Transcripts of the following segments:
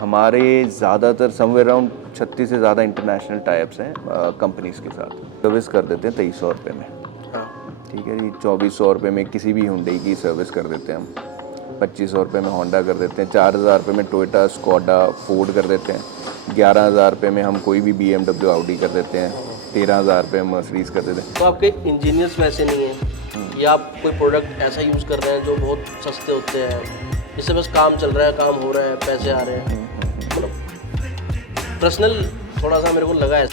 हमारे ज़्यादातर somewhere around 36 से ज़्यादा इंटरनेशनल टाइप्स हैं कंपनीज़ के साथ। सर्विस कर देते हैं 2300 रुपये में। ठीक है जी, 2400 रुपये में किसी भी हुंडई की सर्विस कर देते हैं हम, 2500 रुपये में होंडा कर देते हैं, 4000 रुपये में टोयोटा, स्कोडा, फोर्ड कर देते हैं, 11000 रुपये में हम कोई भी BMW, ऑडी कर देते हैं, 13000 रुपये में मर्सिडीज़ कर देते हैं। तो आपके इंजीनियर्स वैसे नहीं हैं या आप कोई प्रोडक्ट ऐसा यूज़ कर रहे हैं जो बहुत सस्ते होते हैं, जिससे बस काम चल रहा है, काम हो रहा है, पैसे आ रहे हैं? मतलब पर्सनल थोड़ा सा मेरे को लगा है।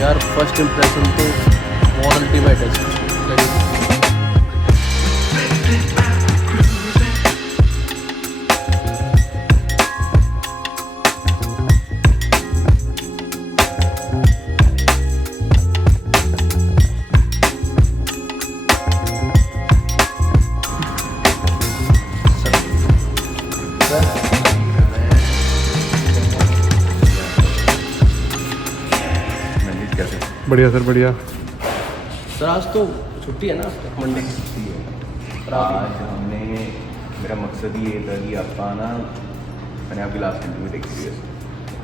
यार फर्स्ट इम्प्रेशन तो बहुत अल्टीमेट है इसका। बढ़िया सर, बढ़िया। सर आज तो छुट्टी है ना, मंडे की। आज हमने, मेरा मकसद ही ये था कि आपका ना, मैंने आपकी लास्ट इंटरव्यू देखी थी।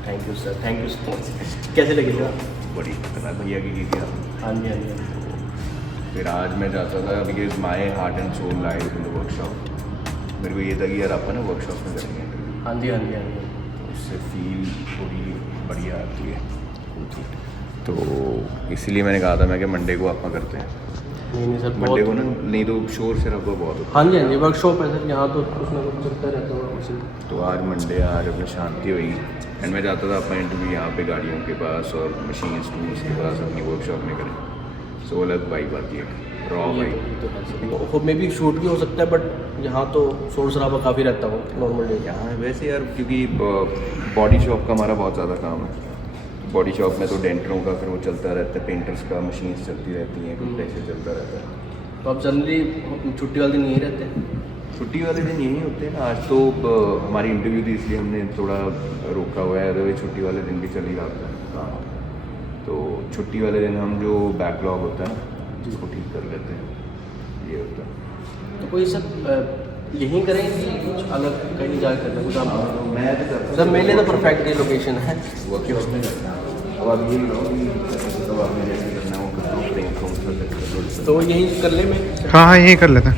Thank you sir, thank you so much. कैसे लगेगा? बड़ी खतरनाक भैया की थी आप। हाँ जी, हाँ जी। फिर आज मैं चाहता था, because my heart and soul lies in the workshop. मेरे को ये था कि यार आपका ना वर्कशॉप में करेंगे इंटरव्यू, हाँ जी, हाँ जी, हाँ जी। उससे फील थोड़ी बढ़िया आती है। तो इसीलिए मैंने कहा था मैं कि मंडे को आपका करते हैं। नहीं सर, मंडे को ना, नहीं तो शोर शराबा बहुत होता हाँ जी, हाँ जी, वर्कशॉप है सर, यहाँ तो कुछ ना कुछ चलता रहता है। है। तो आज मंडे, आज अपनी शांति हुई एंड मैं चाहता था अपना इंटरव्यू यहाँ पे गाड़ियों के पास और मशीन टूल्स के पास अपनी वर्कशॉप में करें। सो अलग वाइब आती है, रॉ वाइब। तो मे भी शूट भी हो सकता है, बट यहाँ तो शोर शराबा काफ़ी रहता हो नॉर्मल डे। यहाँ वैसे यार, क्योंकि बॉडी शॉप का हमारा बहुत ज़्यादा काम है। बॉडी शॉप में तो डेंटरों का फिर वो चलता रहता है, पेंटर्स का मशीन्स चलती रहती हैं, कंप्रेसर चलता रहता है। तो आप जनरली छुट्टी वाले दिन यहीं रहते हैं? छुट्टी वाले दिन यही होते हैं ना। आज तो हमारी इंटरव्यू थी इसलिए हमने थोड़ा रोका हुआ है, अदरवाइज छुट्टी वाले दिन भी चल ही रहा था। तो छुट्टी वाले दिन हम जो बैकलॉग होता है ना, जिसको ठीक कर लेते हैं, ये होता है। तो कोई सर यहीं करें कि कुछ अलग कहीं जा करना कुछ? आप मैं तो करता सर, मेरे लिए तो परफेक्ट ये लोकेशन है। वर्कशॉप में करता हूँ। अब आप ये लो कि तो आपने जैसे करना है वो तो यहीं कर ले मैं? हाँ हाँ, यही कर लेते हैं।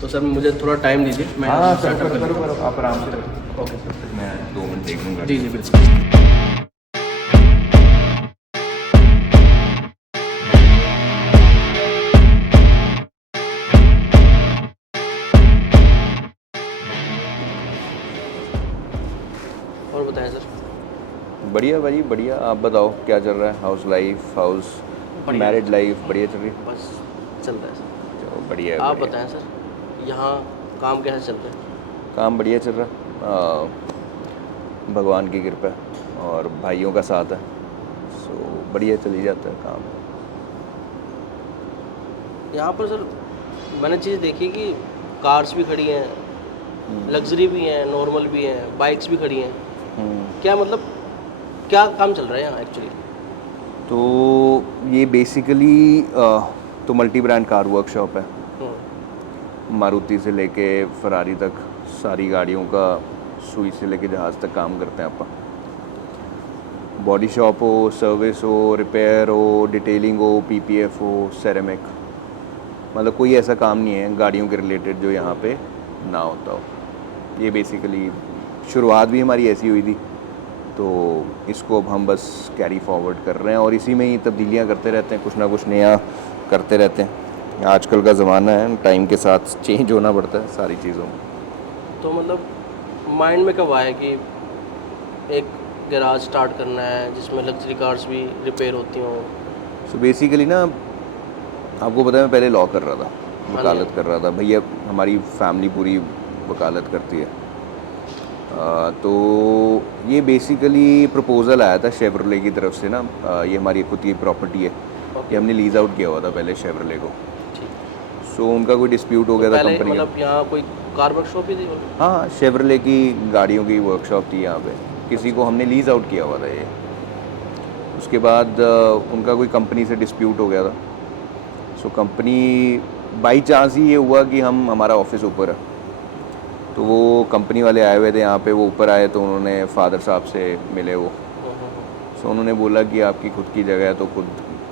तो सर मुझे थोड़ा टाइम दीजिए, मैं हाँ सेटअप कर करो, आप आराम से रखो। ओके सर, मैं 2 मिनट देख लूँगा। जी जी बिल्कुल। और बताएं सर? बढ़िया भाई, बढ़िया। आप बताओ क्या चल रहा है? House life, house married life बढ़िया चल रही है? बस चल रहा है सर। चलो बढ़िया है। आप बढ़िया। बताएं सर, यहाँ काम कैसे चल रहा है? काम बढ़िया चल रहा है, भगवान की कृपा है और भाइयों का साथ है। सो बढ़िया चली जाता है काम। यहाँ पर सर मैंने चीज़ देखी कि कार्स भी खड़ी हैं, लग्जरी भी हैं, नॉर्मल भी हैं, बाइक्स भी खड़ी हैं। क्या मतलब क्या काम चल रहा है यहाँ एक्चुअली? तो ये बेसिकली तो मल्टी ब्रांड कार वर्कशॉप है। मारुति से लेके फरारी तक सारी गाड़ियों का, सुई से लेके जहाज़ तक काम करते हैं अपन। बॉडी शॉप हो, सर्विस हो, रिपेयर हो, डिटेलिंग हो, PPF हो, सेरेमिक, मतलब कोई ऐसा काम नहीं है गाड़ियों के रिलेटेड जो यहाँ पे ना होता हो। ये बेसिकली शुरुआत भी हमारी ऐसी हुई थी, तो इसको अब हम बस कैरी फॉरवर्ड कर रहे हैं और इसी में ही तब्दीलियाँ करते रहते हैं, कुछ ना कुछ नया करते रहते हैं। आजकल का ज़माना है, टाइम के साथ चेंज होना पड़ता है सारी चीज़ों में। तो मतलब माइंड में कब आया कि एक गैराज स्टार्ट करना है जिसमें लग्जरी कार्स भी रिपेयर होती हों? सो बेसिकली ना, आपको पता है मैं पहले लॉ कर रहा था, वकालत कर रहा था। भैया हमारी फैमिली पूरी वकालत करती है। तो ये बेसिकली प्रपोज़ल आया था शेवरले की तरफ से ना। ये हमारी खुद की प्रॉपर्टी है, ये हमने लीज आउट किया हुआ था पहले शेवरले को। सो उनका कोई डिस्प्यूट हो गया था पहले कंपनी का। मतलब यहाँ कोई कार वर्कशॉप ही थी? हाँ, शेवरले की गाड़ियों की वर्कशॉप थी यहाँ पे, किसी को हमने लीज आउट किया हुआ था ये। उसके बाद उनका कोई कंपनी से डिस्प्यूट हो गया था। सो कंपनी बाई चांस ही ये हुआ कि हमारा ऑफिस ऊपर है, तो वो कंपनी वाले आए हुए थे यहाँ पे। वो ऊपर आए तो उन्होंने फादर साहब से मिले वो। सो उन्होंने बोला कि आपकी खुद की जगह है तो खुद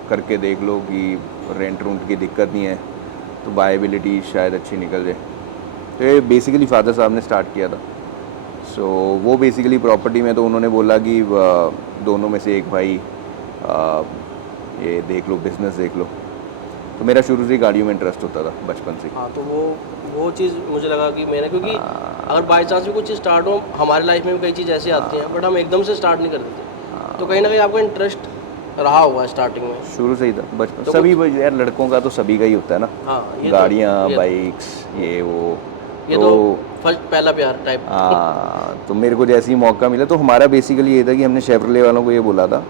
करके देख लो कि रेंट रूंट की दिक्कत नहीं है, तो वायबिलिटी शायद अच्छी निकल जाए। तो ये बेसिकली फादर साहब ने स्टार्ट किया था। सो वो बेसिकली प्रॉपर्टी में, तो उन्होंने बोला कि दोनों में से एक भाई ये देख लो, बिजनेस देख लो। तो मेरा शुरू से ही गाड़ियों में इंटरेस्ट होता था बचपन से। हाँ, तो वो चीज़ मुझे लगा कि मैंने, क्योंकि अगर बाई चांस भी कुछ चीज़ स्टार्ट हो, हमारी लाइफ में भी कई चीज़ ऐसी आती हैं बट हम एकदम से स्टार्ट नहीं कर देते, तो कहीं ना कहीं आपका इंटरेस्ट रहा हुआ स्टार्टिंग में? शुरू से ही था बचपन, तो सभी यार लड़कों का तो सभी का ही होता है ना। हाँ, गाड़ियाँ, बाइक्स, ये वो। ये तो फर्स्ट पहला प्यार टाइप। हाँ, तो मेरे को जैसे ही मौका मिला, तो हमारा बेसिकली ये था कि हमने शेवरले वालों को ये बोला था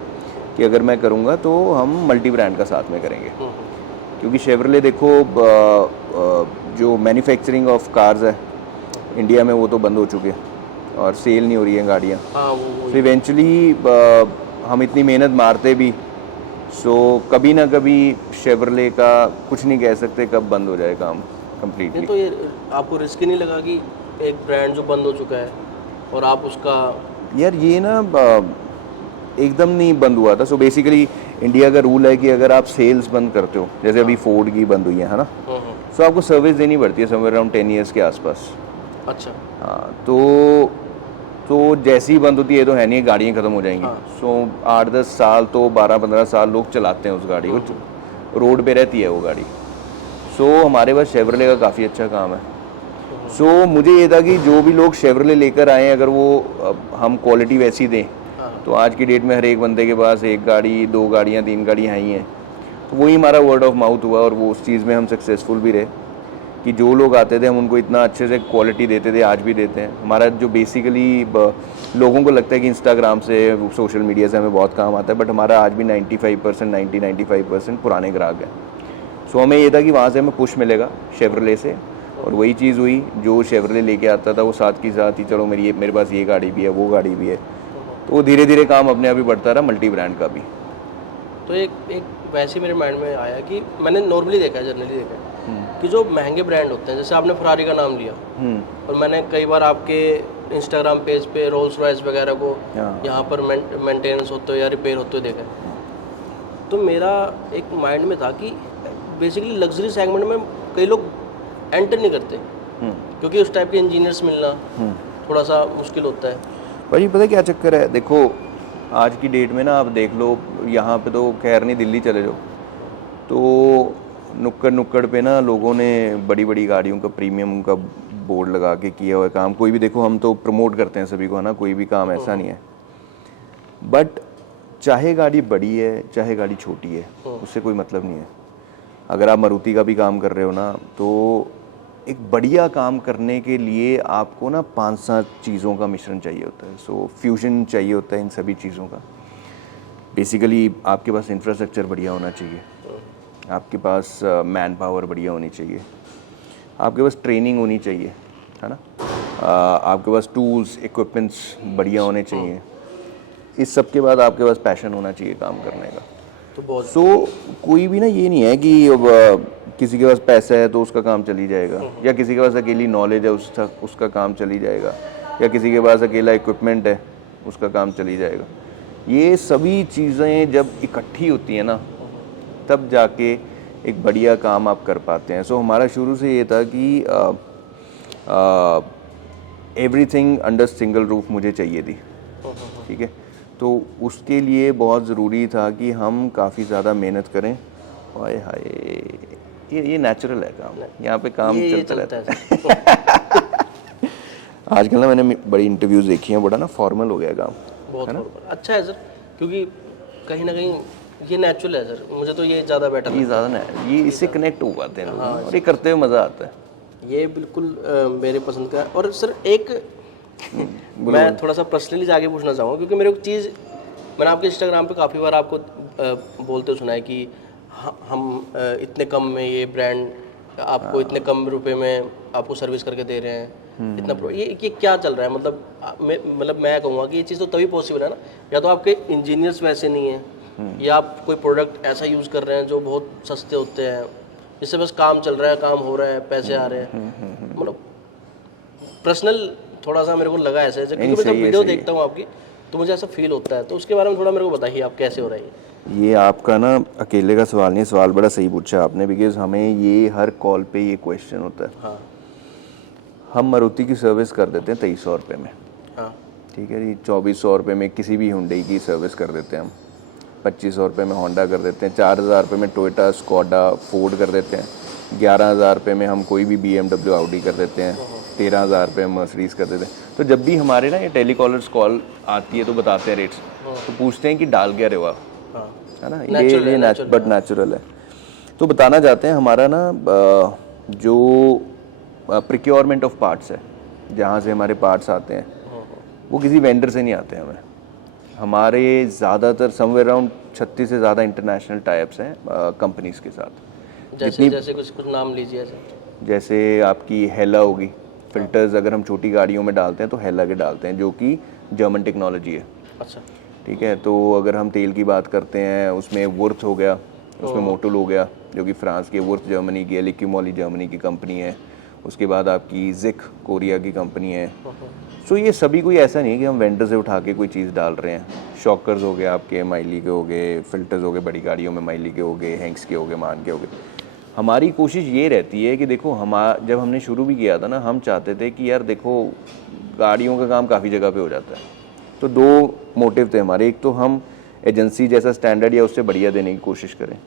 कि अगर मैं करूँगा तो हम मल्टी ब्रांड का साथ में करेंगे। क्योंकि शेवरले देखो, जो मैन्युफैक्चरिंग ऑफ कार्स है इंडिया में वो तो बंद हो चुके हैं और सेल नहीं हो रही हैं गाड़ियाँ। हाँ, तो इवेंचुअली हम इतनी मेहनत मारते भी, सो कभी ना कभी शेवरले का कुछ नहीं कह सकते कब बंद हो जाए काम कम्प्लीटली। तो ये आपको रिस्क नहीं लगा कि एक ब्रांड जो बंद हो चुका है और आप उसका? यार ये ना एकदम नहीं बंद हुआ था। सो बेसिकली इंडिया का रूल है कि अगर आप सेल्स बंद करते हो, जैसे अभी फोर्ड की बंद हुई है ना, सो आपको सर्विस देनी पड़ती है समवेयर अराउंड 10 ईयर्स के आसपास। अच्छा। हाँ, तो जैसे ही बंद होती है तो है नहीं, गाड़ियाँ ख़त्म हो जाएंगी। सो 8-10 साल तो 12-15 साल लोग चलाते हैं उस गाड़ी को, रोड पे रहती है वो गाड़ी। सो हमारे पास शेवरले का काफ़ी अच्छा काम है। सो मुझे ये था कि जो भी लोग शेवरले लेकर आए, अगर वो हम क्वालिटी वैसी दें, तो आज की डेट में हर एक बंदे के पास एक गाड़ी, 2 गाड़ियाँ, 3 गाड़ियाँ ही हैं। तो वही हमारा वर्ड ऑफ माउथ हुआ और वो उस चीज़ में हम सक्सेसफुल भी रहे कि जो लोग आते थे हम उनको इतना अच्छे से क्वालिटी देते थे, आज भी देते हैं। हमारा जो बेसिकली लोगों को लगता है कि इंस्टाग्राम से, सोशल मीडिया से हमें बहुत काम आता है, बट हमारा आज भी 95% पुराने ग्राहक हैं। सो हमें ये था कि वहाँ से हमें पुश मिलेगा शेवरले से, और वही चीज़ हुई। जो शेवरले लेके आता था वो साथ की साथ ही, चलो मेरे पास ये गाड़ी भी है, वो गाड़ी भी है, तो वो धीरे धीरे काम अपने आप ही बढ़ता रहा, मल्टी ब्रांड का भी। तो एक वैसे मेरे माइंड में आया कि मैंने नॉर्मली देखा है, जनरली देखा है कि जो महंगे ब्रांड होते हैं, जैसे आपने फरारी का नाम लिया, और मैंने कई बार आपके इंस्टाग्राम पेज पे रोल्स रॉयस वगैरह को यहाँ पर मेंटेनेंस होते हुए या रिपेयर होते हुए देखा है। तो मेरा एक माइंड में था कि बेसिकली लग्जरी सेगमेंट में कई लोग एंटर नहीं करते, क्योंकि उस टाइप के इंजीनियर्स मिलना थोड़ा सा मुश्किल होता है। भाई पता है क्या चक्कर है, देखो आज की डेट में ना आप देख लो, यहाँ पे तो खैर नहीं, दिल्ली चले जाओ तो नुक्कड़ पे ना लोगों ने बड़ी बड़ी गाड़ियों का प्रीमियम का बोर्ड लगा के किया हुआ है काम। कोई भी देखो, हम तो प्रमोट करते हैं सभी को, है ना, कोई भी काम ऐसा नहीं है। बट चाहे गाड़ी बड़ी है चाहे गाड़ी छोटी है, उससे कोई मतलब नहीं है। अगर आप मारुति का भी काम कर रहे हो ना, तो एक बढ़िया काम करने के लिए आपको ना 5-7 चीज़ों का मिश्रण चाहिए होता है। सो फ्यूजन चाहिए होता है इन सभी चीज़ों का। बेसिकली आपके पास इंफ्रास्ट्रक्चर बढ़िया होना चाहिए, आपके पास मैन पावर बढ़िया होनी चाहिए, आपके पास ट्रेनिंग होनी चाहिए, है ना, आपके पास टूल्स इक्विपमेंट्स बढ़िया होने चाहिए। इस सब के बाद आपके पास पैशन होना चाहिए काम करने का। तो बहुत कोई भी ना ये नहीं है कि अब किसी के पास पैसा है तो उसका काम चली जाएगा, या किसी के पास अकेली नॉलेज है उसका काम चली जाएगा, या किसी के पास अकेला इक्विपमेंट है उसका काम चली जाएगा। ये सभी चीज़ें जब इकट्ठी होती हैं ना, तब जाके एक बढ़िया काम आप कर पाते हैं। सो हमारा शुरू से ये था कि एवरीथिंग अंडर सिंगल रूफ मुझे चाहिए थी, ठीक है। तो उसके लिए बहुत ज़रूरी था कि हम काफ़ी ज़्यादा मेहनत करें। हाय हाय, ये नेचुरल है काम, यहाँ पे काम चलता रहता है। आजकल ना मैंने बड़ी इंटरव्यूज़ देखी हैं, बड़ा ना फॉर्मल हो गया काम, बहुत फॉर्मल। अच्छा है सर, क्योंकि कहीं ना कहीं ये नेचुरल है सर, मुझे तो ये ज़्यादा बेटर, ये ज़्यादा ना, ये इससे कनेक्ट हो पाते हैं लोग, और ये करते हुए मज़ा आता है। ये बिल्कुल मेरे पसंद का है। और सर एक मैं थोड़ा सा पर्सनली जाके पूछना चाहूँगा, क्योंकि मेरे को चीज़, मैंने आपके इंस्टाग्राम पे काफ़ी बार आपको बोलते सुना है कि हम इतने कम में ये ब्रांड आपको इतने कम रुपए में आपको सर्विस करके दे रहे हैं, इतना ये क्या चल रहा है? मतलब मैं कहूँगा कि ये चीज़ तो तभी पॉसिबल है ना, या तो आपके इंजीनियर्स वैसे नहीं हैं, या आप कोई प्रोडक्ट ऐसा यूज़ कर रहे हैं जो बहुत सस्ते होते हैं, जिससे बस काम चल रहा है, काम हो रहा है, पैसे आ रहे हैं। मतलब पर्सनल थोड़ा सा मेरे को लगा ऐसे, क्योंकि मैं जब वीडियो देखता हूँ आपकी तो मुझे ऐसा फील होता है। तो उसके बारे में थोड़ा मेरे को बताइए, आप कैसे हो रही है? ये आपका ना अकेले का सवाल नहीं, सवाल बड़ा सही पूछा आपने, बिकॉज हमें ये हर कॉल पे ये क्वेश्चन होता है। हाँ हम मारुति की सर्विस कर देते हैं 2300 रुपये में, हाँ ठीक है जी। 2400 रुपये में किसी भी हुंडई की सर्विस कर देते हैं हम, 2500 रुपये में होंडा कर देते हैं, 4000 रुपये में टोयोटा, स्कोडा, फोर्ड कर देते हैं, 11000 रुपये में हम कोई भी BMW, ऑडी कर देते हैं, 13000 रुपये में मर्सिडीज़ कर देते हैं। तो जब भी हमारे ना ये टेलीकॉलर्स कॉल आती है तो बताते हैं रेट्स, तो पूछते हैं कि डाल क्या रहे हो आप, है ना, ये बट नेचुरल है। तो बताना चाहते हैं हमारा ना जो प्रिक्योरमेंट ऑफ पार्ट्स है, जहाँ से हमारे पार्ट्स आते हैं, वो किसी वेंडर से नहीं आते हैं हमें। हमारे ज़्यादातर समवेयर अराउंड 36 से ज़्यादा इंटरनेशनल टाइप्स हैं कंपनीज़ के साथ। जैसे कुछ नाम लीजिए। जैसे आपकी हेला होगी, फिल्टर्स अगर हम छोटी गाड़ियों में डालते हैं तो हेला के डालते हैं, जो कि जर्मन टेक्नोलॉजी है। अच्छा, ठीक है। तो अगर हम तेल की बात करते हैं, उसमें वुर्थ हो गया, उसमें मोटुल हो गया जो कि फ्रांस की, वुर्थ जर्मनी की है, लिक्यूमोली जर्मनी की कंपनी है। उसके बाद आपकी जिक कोरिया की कंपनी है। सो ये सभी कोई ऐसा नहीं है कि हम वेंडर से उठा के कोई चीज़ डाल रहे हैं। शॉकर्स हो गए आपके, माइली के हो गए, फिल्टर्स हो गए बड़ी गाड़ियों में, माइली के हो गए, हैंक्स के हो गए, मान के हो गए। हमारी कोशिश ये रहती है कि देखो, जब हमने शुरू भी किया था ना, हम चाहते थे कि यार देखो, गाड़ियों का काम काफ़ी जगह पे हो जाता है। तो दो मोटिव थे हमारे, एक तो हम एजेंसी जैसा स्टैंडर्ड या उससे बढ़िया देने की कोशिश करें,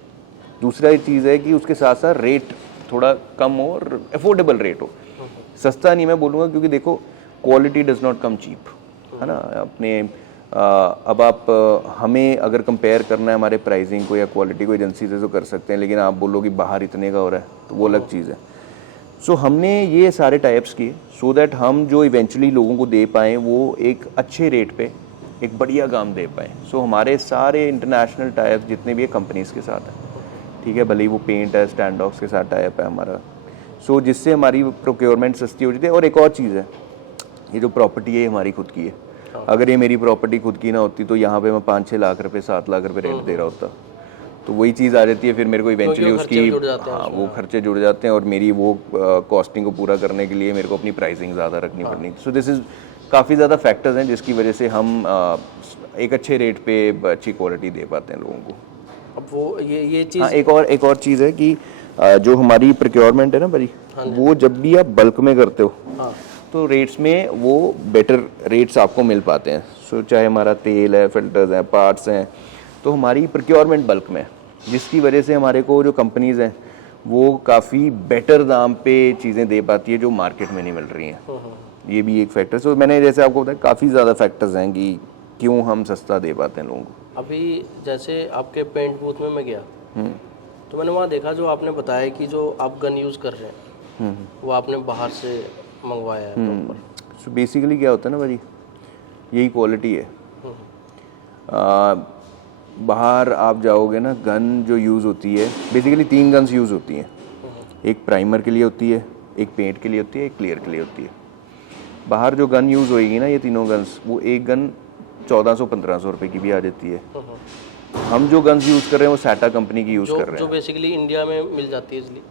दूसरा एक चीज़ है कि उसके साथ साथ रेट थोड़ा कम हो और अफोर्डेबल रेट हो। सस्ता नहीं मैं बोलूँगा, क्योंकि देखो quality does not come cheap, है ना। अपने अब आप हमें अगर कंपेयर करना है हमारे प्राइसिंग को या क्वालिटी को एजेंसी से तो कर सकते हैं, लेकिन आप बोलो कि बाहर इतने का हो रहा है तो वो अलग चीज़ है। सो हमने ये सारे टाइप्स किए सो दैट हम जो इवेंचुअली लोगों को दे पाएँ वो एक अच्छे रेट पे एक बढ़िया काम दे पाएँ। सो हमारे सारे इंटरनेशनल टाइप्स जितने भी है कंपनीज़ के साथ हैं, ठीक है, भले ही वो पेंट है, स्टैंडऑक्स के साथ टाइप है हमारा। सो जिससे हमारी प्रोक्योरमेंट सस्ती हो जाती है। और एक और चीज़ है, ये जो प्रॉपर्टी है हमारी खुद की है। अगर ये मेरी प्रॉपर्टी खुद की ना होती तो यहाँ पे मैं 5-6 लाख रुपए, 7 लाख रुपए रेंट दे रहा होता। तो वही चीज़ आ जाती है फिर मेरे को इवेंचुअली उसकी, हाँ, वो खर्चे जुड़ जाते हैं और मेरी वो कॉस्टिंग को पूरा करने के लिए मेरे को अपनी प्राइसिंग ज़्यादा रखनी पड़नी। सो दिस इज़ काफ़ी ज़्यादा फैक्टर्स हैं जिसकी वजह से हम एक अच्छे रेट पे अच्छी क्वालिटी दे पाते हैं लोगों को। अब वो ये चीज़, हाँ, एक और चीज़ है कि जो हमारी प्रोक्योरमेंट है ना भाई, वो जब भी आप बल्क में करते हो, हाँ, तो रेट्स में वो बेटर रेट्स आपको मिल पाते हैं। सो चाहे हमारा तेल है, फिल्टर्स हैं, पार्ट्स हैं, तो हमारी प्रोक्योरमेंट बल्क में, जिसकी वजह से हमारे को जो कंपनीज़ हैं वो काफ़ी बेटर दाम पे चीज़ें दे पाती है जो मार्केट में नहीं मिल रही हैं। ये भी एक फैक्टर। सो मैंने जैसे आपको बताया काफ़ी ज़्यादा फैक्टर्स हैं कि क्यों हम सस्ता दे पाते हैं लोगों को। अभी जैसे आपके पेंट बूथ में मैं गया तो मैंने वहाँ देखा, जो आपने बताया कि जो आप गन यूज़ कर रहे हैं वो आपने बाहर से मंगवाया है प्रॉपर। सो बेसिकली क्या होता है ना भाई, यही क्वालिटी है। बाहर आप जाओगे ना, गन जो यूज़ होती है, बेसिकली 3 गन्स यूज़ होती हैं। एक प्राइमर के लिए होती है, एक पेंट के लिए होती है, एक क्लियर के लिए होती है। बाहर जो गन यूज़ होएगी ना, ये तीनों गन्स, वो एक गन 1400-1500 रुपये की भी आ जाती है। हम जो गन्स यूज़ कर रहे हैं वो सैटा कंपनी की यूज़ कर रहे हैं, जो बेसिकली इंडिया में मिल जाती है इसलिए।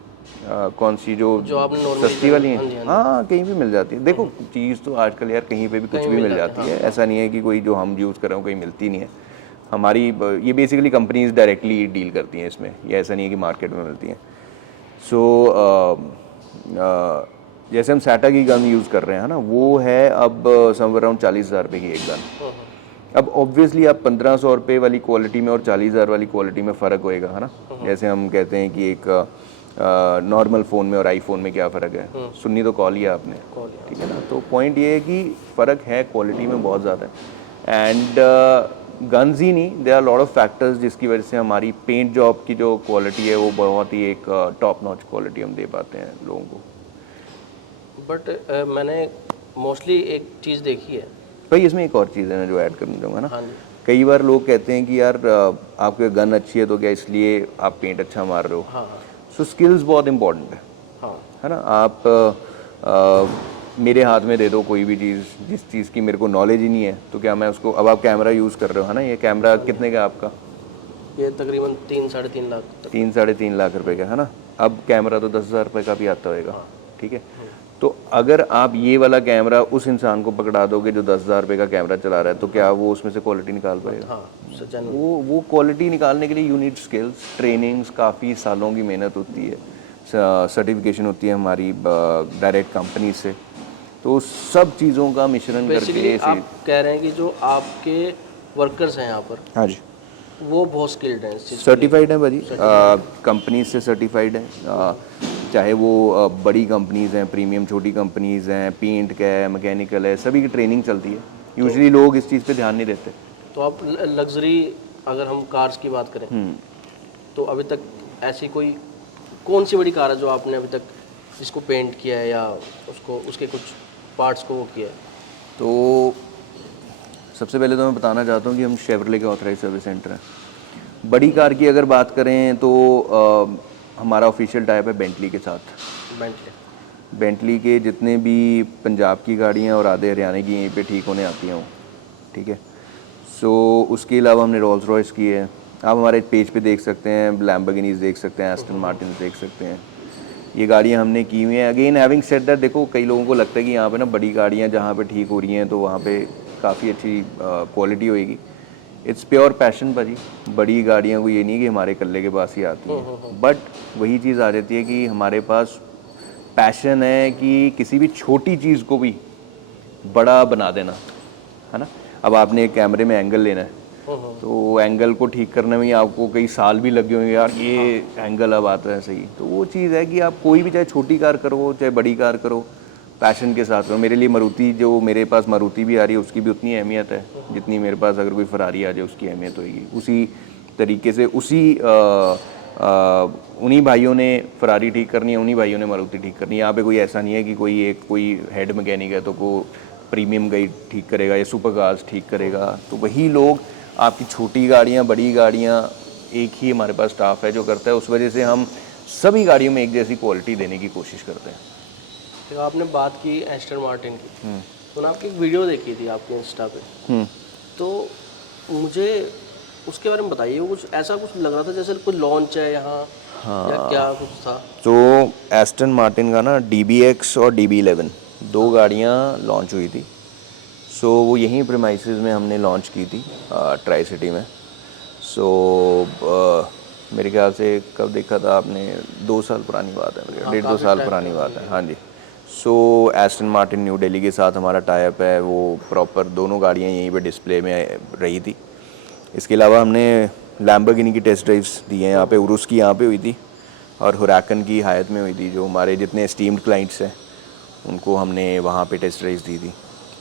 कौन सी जो आपने सस्ती वाली है? हाँ, कहीं भी मिल जाती है। देखो चीज़ तो आजकल यार कहीं पे भी कुछ भी मिल जाती है। ऐसा नहीं है कि कोई जो हम यूज़ कर रहे हो कहीं मिलती नहीं है। हमारी ये बेसिकली कंपनीज डायरेक्टली डील करती हैं इसमें, ये ऐसा नहीं है कि मार्केट में मिलती हैं। सो जैसे हम सैटा की गन यूज़ कर रहे हैं ना, वो है अब समवेयर अराउंड 40,000 रुपये की एक गन। अब ऑब्वियसली आप 1500 रुपये वाली क्वालिटी में और 40,000 वाली क्वालिटी में फ़र्क होएगा, है ना। जैसे हम कहते हैं कि एक नॉर्मल फ़ोन में और आईफोन में क्या फ़र्क है, सुननी तो कॉल लिया आपने, ठीक है ना। तो पॉइंट ये है कि फ़र्क है क्वालिटी में बहुत ज़्यादा है। एंड गन्स ही नहीं, there are lot of factors जिसकी वजह से हमारी पेंट जॉब की जो क्वालिटी है वो बहुत ही एक टॉप नॉच क्वालिटी हम दे पाते हैं लोगों को। बट मैंने मोस्टली एक चीज़ देखी है भाई, इसमें एक और चीज़ है मैं जो ऐड करना चाहूँगा ना। हाँ जी। कई बार लोग कहते हैं कि यार आपकी गन अच्छी है तो क्या इसलिए आप पेंट अच्छा मार रहे हो। हाँ, सो स्किल्स बहुत इंपॉर्टेंट है। है ना। आप मेरे हाथ में दे दो कोई भी चीज़, जिस चीज़ की मेरे को नॉलेज ही नहीं है, तो क्या मैं उसको, अब आप कैमरा यूज़ कर रहे हो है ना, ये कैमरा कितने का है आपका? ये तकरीबन 3-3.5 लाख तक। 3-3.5 लाख रुपए का है ना। अब कैमरा तो 10,000 रुपये का भी आता होगा, ठीक है। तो अगर आप ये वाला कैमरा उस इंसान को पकड़ा दोगे जो 10,000 रुपये का कैमरा चला रहा है, तो क्या वो उसमें से क्वालिटी निकाल पाएगा? हाँ सचिन, वो क्वालिटी निकालने के लिए यू नीड स्किल्स, ट्रेनिंग्स, काफ़ी सालों की मेहनत होती है, सर्टिफिकेशन होती है हमारी डायरेक्ट कंपनी से, तो सब चीज़ों का मिश्रण बेसिकली करके आप कह रहे हैं कि जो आपके वर्कर्स हैं यहाँ पर, हाँ जी, वो बहुत स्किल्ड हैं इस चीज़ के लिए। सर्टिफाइड है भाजी, कंपनी से सर्टिफाइड है, चाहे वो बड़ी कंपनीज़ हैं, प्रीमियम छोटी कंपनीज़ हैं, पेंट का है, मैकेनिकल है, सभी की ट्रेनिंग चलती है। यूजुअली लोग इस चीज़ पे ध्यान नहीं देते। तो आप लग्जरी, अगर हम कार्स की बात करें, तो अभी तक ऐसी कोई कौन सी बड़ी कार है जो आपने अभी तक जिसको पेंट किया है या उसको उसके कुछ पार्ट्स को वो किया है? तो सबसे पहले तो मैं बताना चाहता हूँ कि हम शेवरले के ऑथराइज सर्विस सेंटर हैं। बड़ी कार की अगर बात करें तो हमारा ऑफिशियल टाइप है बेंटली के साथ। बेंटली के जितने भी पंजाब की गाड़ियाँ और आधे हरियाणा की यहीं पे ठीक होने आती हैं वो, ठीक है। सो उसके अलावा हमने रोल्स रॉयस की है, आप हमारे पेज पे देख सकते हैं, लैम्बोर्गिनीज देख सकते हैं, एस्टन मार्टिन देख सकते हैं, ये गाड़ियाँ हमने की हुई हैं। अगेन हैविंग सेड दैट, देखो कई लोगों को लगता है कि यहाँ पे ना बड़ी गाड़ियाँ जहाँ पे ठीक हो रही हैं तो वहाँ पे काफ़ी अच्छी क्वालिटी होएगी। इट्स प्योर पैशन भाजी। बड़ी गाड़ियाँ को ये नहीं कि हमारे कल्ले के पास ही आती हैं, बट वही चीज़ आ जाती है कि हमारे पास पैशन है कि किसी भी छोटी चीज़ को भी बड़ा बना देना, है ना। अब आपने एक कैमरे में एंगल लेना है, तो एंगल को ठीक करने में ही आपको कई साल भी लगे होंगे, यार ये एंगल अब आता है सही। तो वो चीज़ है कि आप कोई भी, चाहे छोटी कार करो चाहे बड़ी कार करो, पैशन के साथ करो। मेरे लिए मारुति, जो मेरे पास मारुति भी आ रही है उसकी भी उतनी अहमियत है जितनी मेरे पास अगर कोई फरारी आ जाए उसकी अहमियत होगी। उसी तरीके से उन्हीं भाइयों ने फरारी ठीक करनी है, उन्हीं भाइयों ने मारुति ठीक करनी है। यहाँ पे कोई ऐसा नहीं है कि कोई हेड मैकेनिक है तो को प्रीमियम गाड़ी ठीक करेगा या सुपर कार्स ठीक करेगा। तो वही लोग आपकी छोटी गाड़ियाँ, बड़ी गाड़ियाँ, एक ही हमारे पास स्टाफ है जो करता है। उस वजह से हम सभी गाड़ियों में एक जैसी क्वालिटी देने की कोशिश करते हैं। तो आपने बात की एस्टन मार्टिन की, तो मैंने आपकी एक वीडियो देखी थी आपके इंस्टा पे, तो मुझे उसके बारे में बताइए। वो कुछ ऐसा कुछ लग रहा था जैसे कोई लॉन्च है यहाँ, या क्या कुछ था? तो एस्टन मार्टिन का ना DBX और DB11 दो गाड़ियाँ लॉन्च हुई थी। सो वो यहीं प्रीमाइसेस में हमने लॉन्च की थी, ट्राई सिटी में। सो मेरे ख्याल से कब देखा था आपने, 2 साल पुरानी बात है, मेरे 1.5-2 साल पुरानी बात है, हाँ जी। सो एस्टन मार्टिन न्यू दिल्ली के साथ हमारा टाइप है, वो प्रॉपर दोनों गाड़ियाँ यहीं पे डिस्प्ले में रही थी। इसके अलावा हमने लैम्बोर्गिनी की टेस्ट ड्राइव्स दी हैं यहाँ पे, उरुस की यहाँ पे हुई थी और हुराकन की हायत में हुई थी। जो हमारे जितने एस्टीम्ड क्लाइंट्स हैं उनको हमने वहाँ पे टेस्ट ड्राइव्स दी थी।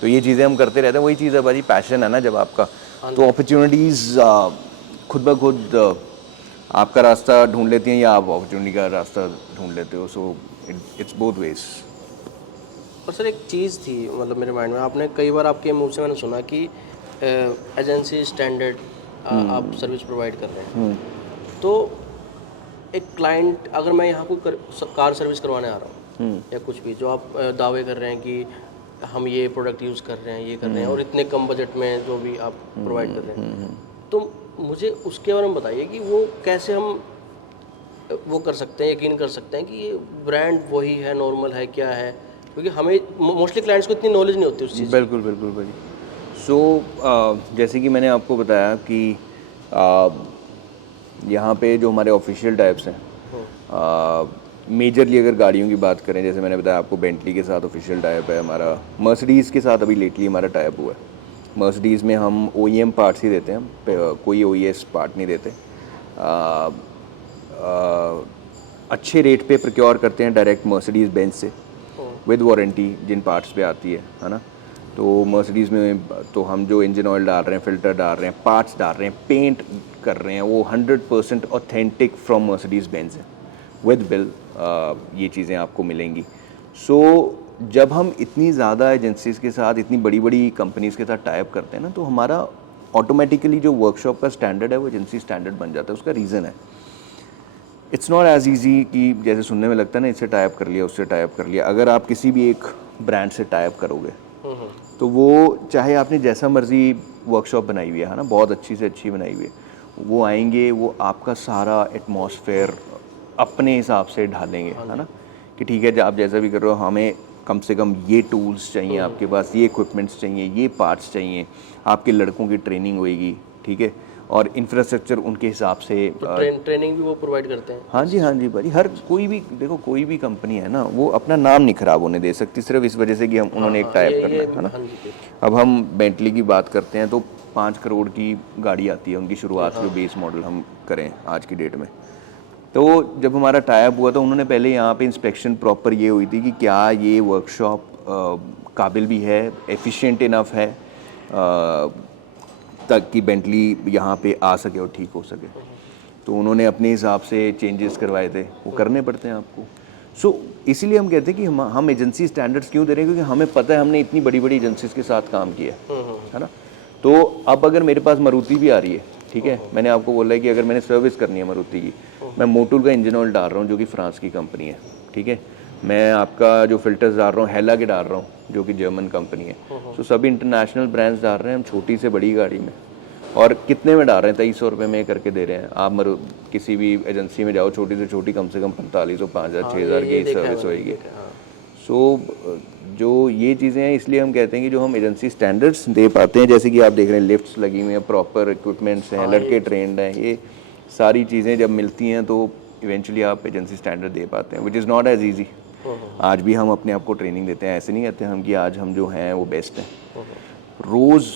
तो ये चीज़ें हम करते रहते हैं। वही चीज़ है भाजी, पैशन है ना जब आपका, तो अपॉर्चुनिटीज़ खुद ब खुद आपका रास्ता ढूंढ लेती हैं या आप अपॉर्चुनिटी का रास्ता ढूंढ लेते हो। So it's both ways. और सर एक चीज़ थी मतलब मेरे माइंड में, आपने कई बार आपके मुंह से मैंने सुना कि एजेंसी स्टैंडर्ड आप सर्विस प्रोवाइड कर रहे हैं। तो एक क्लाइंट, अगर मैं यहाँ कोई कार सर्विस करवाने आ रहा हूँ या कुछ भी, जो आप दावे कर रहे हैं कि हम ये प्रोडक्ट यूज़ कर रहे हैं, ये कर रहे हैं, और इतने कम बजट में जो भी आप प्रोवाइड कर रहे हैं, तो मुझे उसके बारे में बताइए कि वो कैसे हम वो कर सकते हैं, यकीन कर सकते हैं कि ये ब्रांड वही है, नॉर्मल है, क्या है, क्योंकि हमें मोस्टली क्लाइंट्स को इतनी नॉलेज नहीं होती उस चीज़। बिल्कुल बिल्कुल भाई। सो जैसे कि मैंने आपको बताया कि यहाँ पे जो हमारे ऑफिशियल टाइप्स हैं, मेजरली अगर गाड़ियों की बात करें, जैसे मैंने बताया आपको बेंटली के साथ ऑफिशियल टाइप है हमारा, मर्सिडीज़ के साथ अभी लेटली हमारा टाइप हुआ है। मर्सिडीज़ में हम OEM पार्ट्स ही देते हैं, कोई OES पार्ट नहीं देते। अच्छे रेट पे प्रोक्योर करते हैं डायरेक्ट मर्सिडीज़ बेंच से विद वारंटी जिन पार्ट्स पे आती है ना। तो मर्सिडीज़ में तो हम जो इंजन ऑयल डाल रहे हैं, फिल्टर डाल रहे हैं, पार्ट्स डाल रहे हैं, पेंट कर रहे हैं, वो 100% ऑथेंटिक फ्रॉम मर्सिडीज़ बेंच है विद बिल। ये चीज़ें आपको मिलेंगी। सो जब हम इतनी ज़्यादा एजेंसीज़ के साथ, इतनी बड़ी बड़ी कंपनीज़ के साथ टाइप करते हैं ना, तो हमारा ऑटोमेटिकली जो वर्कशॉप का स्टैंडर्ड है वो एजेंसी स्टैंडर्ड बन जाता है। उसका रीज़न है इट्स नॉट एज ईजी कि जैसे सुनने में लगता है ना, इससे टाइप कर लिया, उससे टाइप कर लिया। अगर आप किसी भी एक ब्रांड से टाइप करोगे तो वो चाहे आपने जैसा मर्जी वर्कशॉप बनाई हुई है ना, बहुत अच्छी से अच्छी बनाई हुई है, वो आएंगे, वो आपका सारा एटमॉस्फेयर अपने हिसाब से ढालेंगे, है ना, कि ठीक है आप जैसा भी कर रहे हो, हमें कम से कम ये टूल्स चाहिए आपके पास, ये इक्विपमेंट्स चाहिए, ये पार्ट्स चाहिए, आपके लड़कों की ट्रेनिंग होएगी, ठीक है, और इंफ्रास्ट्रक्चर उनके हिसाब से ट्रेनिंग भी वो प्रोवाइड करते हैं। हाँ जी भाई, हर कोई भी देखो, कोई भी कंपनी है ना, वो अपना नाम नहीं खराब होने दे सकती सिर्फ इस वजह से कि हम उन्होंने एक टाइप करना है ना। अब हम बेंटली की बात करते हैं तो 5 करोड़ की गाड़ी आती है उनकी शुरुआत, जो बेस मॉडल हम करें आज की डेट में। तो जब हमारा टाइप हुआ तो उन्होंने पहले यहाँ पे इंस्पेक्शन प्रॉपर ये हुई थी कि क्या ये वर्कशॉप काबिल भी है, एफिशिएंट इनफ है तक कि बेंटली यहाँ पे आ सके और ठीक हो सके। तो उन्होंने अपने हिसाब से चेंजेस करवाए थे, वो करने पड़ते हैं आपको। सो इसीलिए हम कहते हैं कि हम एजेंसी स्टैंडर्ड्स क्यों दे रहे हैं, क्योंकि हमें पता है हमने इतनी बड़ी बड़ी एजेंसीज के साथ काम किया है ना। तो अब अगर मेरे पास मारुति भी आ रही है, ठीक है, मैंने आपको बोला है कि अगर मैंने सर्विस करनी है मारुति की, मैं मोटुल का इंजन ऑयल डाल रहा हूँ जो कि फ्रांस की कंपनी है, ठीक है, मैं आपका जो फिल्टर्स डाल रहा हूँ हेला के डाल रहा हूँ जो कि जर्मन कंपनी है। सो सभी इंटरनेशनल ब्रांड्स डाल रहे हैं हम छोटी से बड़ी गाड़ी में, और कितने में डाल रहे हैं, 2300 रुपये में करके दे रहे हैं। आप किसी भी एजेंसी में जाओ, छोटी से छोटी कम से कम 4500, 5000, 6000 की सर्विस होएगी। सो जो ये चीज़ें हैं, इसलिए हम कहते हैं कि जो हम एजेंसी स्टैंडर्ड्स दे पाते हैं, जैसे कि आप देख रहे हैं लिफ्ट्स लगी हुई हैं, प्रॉपर इक्विपमेंट्स हैं, लड़के ट्रेंड हैं, ये सारी चीज़ें जब मिलती हैं तो इवेंचुअली आप एजेंसी स्टैंडर्ड दे पाते हैं, which is not as easy. आज भी हम अपने आप को ट्रेनिंग देते हैं, ऐसे नहीं कहते हम कि आज हम जो हैं वो बेस्ट हैं। रोज़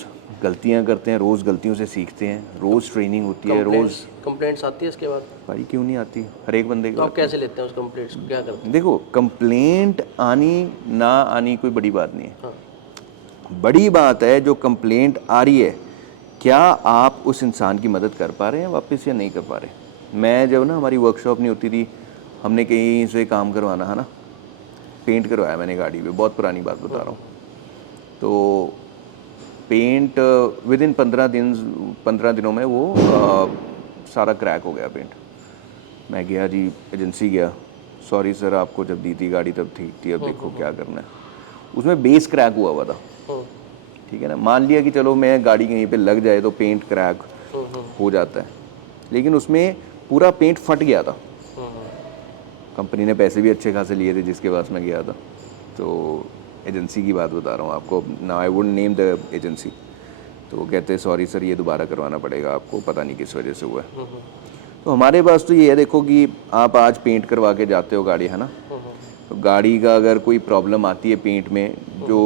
गलतियां करते हैं, रोज़ गलतियों से सीखते हैं, रोज़ ट्रेनिंग होती है, रोज़ कंप्लेंट्स आती है इसके बाद। भाई क्यों नहीं आती, हर एक बंदे तो आप कैसे लेते हैं उस कंप्लेंट्स को, क्या करते हैं? देखो, कंप्लेंट आनी ना आनी कोई बड़ी बात नहीं है। बड़ी बात है जो कंप्लेंट आ रही है, क्या आप उस इंसान की मदद कर पा रहे हैं वापस या नहीं कर पा रहे। मैं जब ना, हमारी वर्कशॉप नहीं होती थी, हमने कहीं से काम करवाना है ना, पेंट करवाया मैंने गाड़ी पे, बहुत पुरानी बात बता रहा हूँ। तो पेंट विद इन 15 दिनों में वो सारा क्रैक हो गया पेंट। मैं गया जी, एजेंसी गया, सॉरी सर आपको जब दी थी गाड़ी तब ठीक थी, अब देखो क्या करना है। उसमें बेस क्रैक हुआ था, ठीक है ना। मान लिया कि चलो मैं गाड़ी कहीं पे लग जाए तो पेंट क्रैक हो जाता है, लेकिन उसमें पूरा पेंट फट गया था। कंपनी ने पैसे भी अच्छे खासे लिए थे जिसके पास मैं गया था। तो एजेंसी की बात बता रहा हूँ आपको, ना I would name the agency. तो वो कहते हैं सॉरी सर ये दोबारा करवाना पड़ेगा आपको, पता नहीं किस वजह से हुआ है। तो हमारे पास तो ये है, देखो कि आप आज पेंट करवा के जाते हो गाड़ी, है ना, तो गाड़ी का अगर कोई प्रॉब्लम आती है पेंट में, जो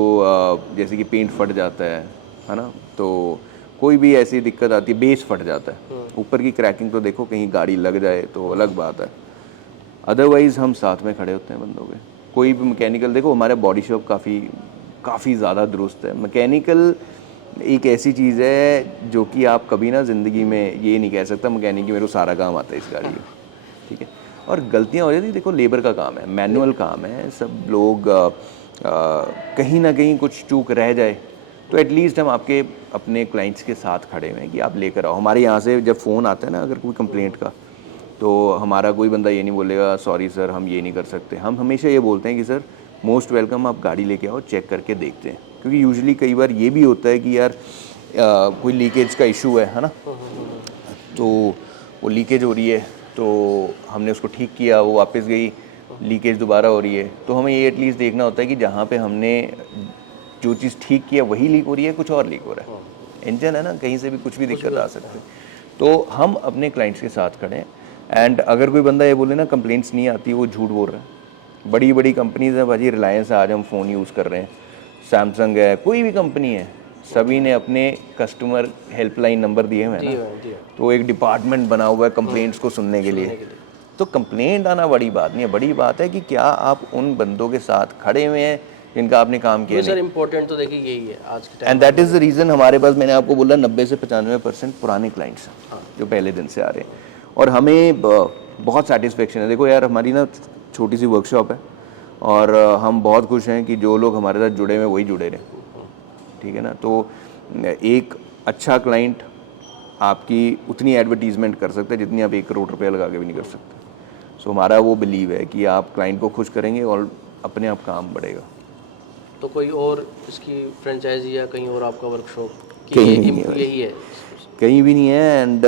जैसे कि पेंट फट जाता है ना, तो कोई भी ऐसी दिक्कत आती है, बेस फट जाता है, ऊपर की क्रैकिंग तो देखो कहीं गाड़ी लग जाए तो अलग बात है, अदरवाइज़ हम साथ में खड़े होते हैं बंदों के। कोई भी मैकेनिकल, देखो हमारे बॉडी शॉप काफ़ी ज़्यादा दुरुस्त है। मैकेनिकल एक ऐसी चीज़ है जो कि आप कभी ना ज़िंदगी में ये नहीं कह सकता मैकेनिक की मेरे को सारा काम आता है इस गाड़ी में, ठीक है। और गलतियाँ हो जाती, देखो लेबर का काम है, मैनुअल काम है, सब लोग कहीं ना कहीं कुछ चूक रह जाए तो एटलीस्ट हम आपके अपने क्लाइंट्स के साथ खड़े हुए हैं कि आप लेकर आओ। हमारे यहाँ से जब फ़ोन आता है ना अगर कोई कंप्लेंट का, तो हमारा कोई बंदा ये नहीं बोलेगा सॉरी सर हम ये नहीं कर सकते। हम हमेशा ये बोलते हैं कि सर मोस्ट वेलकम, आप गाड़ी लेके आओ, चेक करके देखते हैं। क्योंकि यूजुअली कई बार ये भी होता है कि यार कोई लीकेज का इशू है ना, तो वो लीकेज हो रही है, तो हमने उसको ठीक किया, वो वापस गई, लीकेज दोबारा हो रही है, तो हमें ये एटलीस्ट देखना होता है कि जहाँ पे हमने जो चीज़ ठीक किया वही लीक हो रही है, कुछ और लीक हो रहा है। इंजन है ना, कहीं से भी कुछ भी दिक्कत आ सकती है। तो हम अपने क्लाइंट्स के साथ खड़े हैं। एंड अगर कोई बंदा ये बोले ना कंप्लेंट्स नहीं आती, वो झूठ बोल रहा है। बड़ी बड़ी कंपनीज हैं भाजी, रिलायंस है, आज हम फ़ोन यूज़ कर रहे हैं, सैमसंग है, कोई भी कंपनी है, सभी ने अपने कस्टमर हेल्पलाइन नंबर दिए हुए हैं ना, तो एक डिपार्टमेंट बना हुआ है कंप्लेंट्स को सुनने के लिए। तो कंप्लेंट आना बड़ी बात नहीं है, बड़ी बात है कि क्या आप उन बंदों के साथ खड़े हुए हैं जिनका आपने काम किया। सर इम्पोर्टेंट तो देखिए यही है आज के time, and that is the reason हमारे पास, मैंने आपको बोला 90 से 95% पुराने क्लाइंट्स हैं जो पहले दिन से आ रहे हैं, और हमें बहुत सेटिस्फेक्शन है। देखो यार, हमारी ना छोटी सी वर्कशॉप है और हम बहुत खुश हैं कि जो लोग हमारे साथ जुड़े हुए वही जुड़े रहे, ठीक है ना। तो एक अच्छा क्लाइंट आपकी उतनी एडवर्टीजमेंट कर सकता है जितनी आप 1 करोड़ रुपया लगा के भी नहीं कर सकते। सो हमारा वो बिलीव है कि आप क्लाइंट को खुश करेंगे और अपने आप काम बढ़ेगा। तो कोई और इसकी फ्रेंचाइजी या कहीं और आपका वर्कशॉप कहीं नहीं है भाई। यही है? कहीं भी नहीं है एंड